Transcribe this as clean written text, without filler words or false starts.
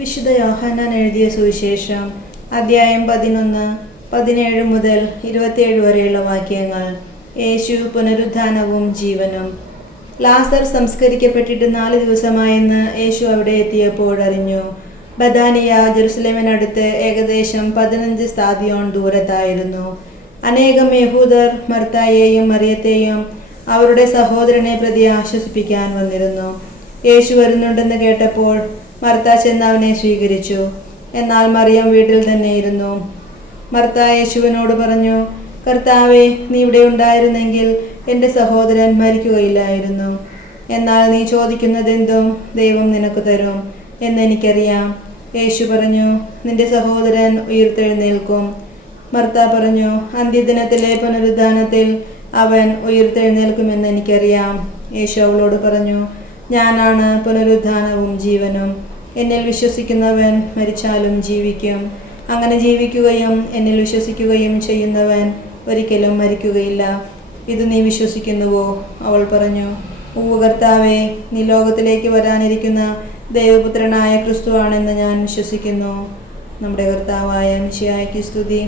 വിശുദ്ധ യോഹന്നാൻ എഴുതിയ സുവിശേഷം അധ്യായം 11, 17 മുതൽ 27 വരെയുള്ള വാക്യങ്ങൾ. യേശു പുനരുത്ഥാനവും ജീവനും. ലാസർ സംസ്കരിക്കപ്പെട്ടിട്ട് 4 ദിവസമായെന്ന് യേശു അവിടെ എത്തിയപ്പോൾ അറിഞ്ഞു. ബഥാനിയ ജെറുസലേമിനടുത്ത് ഏകദേശം 15 സ്താദിയോൻ ദൂരത്തായിരുന്നു. അനേകം യഹൂദർ മർത്തായെയും മറിയത്തെയും അവരുടെ സഹോദരനെ പ്രതി ആശ്വസിപ്പിക്കാൻ വന്നിരുന്നു. യേശു വരുന്നുണ്ടെന്ന് കേട്ടപ്പോൾ മർത്ത ചെന്ന് അവനെ സ്വീകരിച്ചു. എന്നാൽ മറിയം വീട്ടിൽ തന്നെ ഇരുന്നു. മർത്ത യേശുവിനോട് പറഞ്ഞു, കർത്താവേ, നീ ഇവിടെ ഉണ്ടായിരുന്നെങ്കിൽ എൻ്റെ സഹോദരൻ മരിക്കുകയില്ലായിരുന്നു. എന്നാൽ നീ ചോദിക്കുന്നതെന്തും ദൈവം നിനക്ക് തരും എന്നെനിക്കറിയാം. യേശു പറഞ്ഞു, നിന്റെ സഹോദരൻ ഉയിർത്തെഴുന്നേൽക്കും. മർത്ത പറഞ്ഞു, അന്ത്യദിനത്തിലെ പുനരുദ്ധാനത്തിൽ അവൻ ഉയിർത്തെഴുന്നേൽക്കുമെന്ന് എനിക്കറിയാം. യേശു അവളോട് പറഞ്ഞു, ഞാനാണ് പുനരുദ്ധാനവും ജീവനും. എന്നിൽ വിശ്വസിക്കുന്നവൻ മരിച്ചാലും ജീവിക്കും. അങ്ങനെ ജീവിക്കുകയും എന്നിൽ വിശ്വസിക്കുകയും ചെയ്യുന്നവൻ ഒരിക്കലും മരിക്കുകയില്ല. ഇത് നീ വിശ്വസിക്കുന്നുവോ? അവൾ പറഞ്ഞു, ഉവ്വ് കർത്താവേ, നീ ലോകത്തിലേക്ക് വരാനിരിക്കുന്ന ദൈവപുത്രനായ ക്രിസ്തുവാണെന്ന് ഞാൻ വിശ്വസിക്കുന്നു. നമ്മുടെ കർത്താവായ മിശിഹായ്ക്ക് സ്തുതി.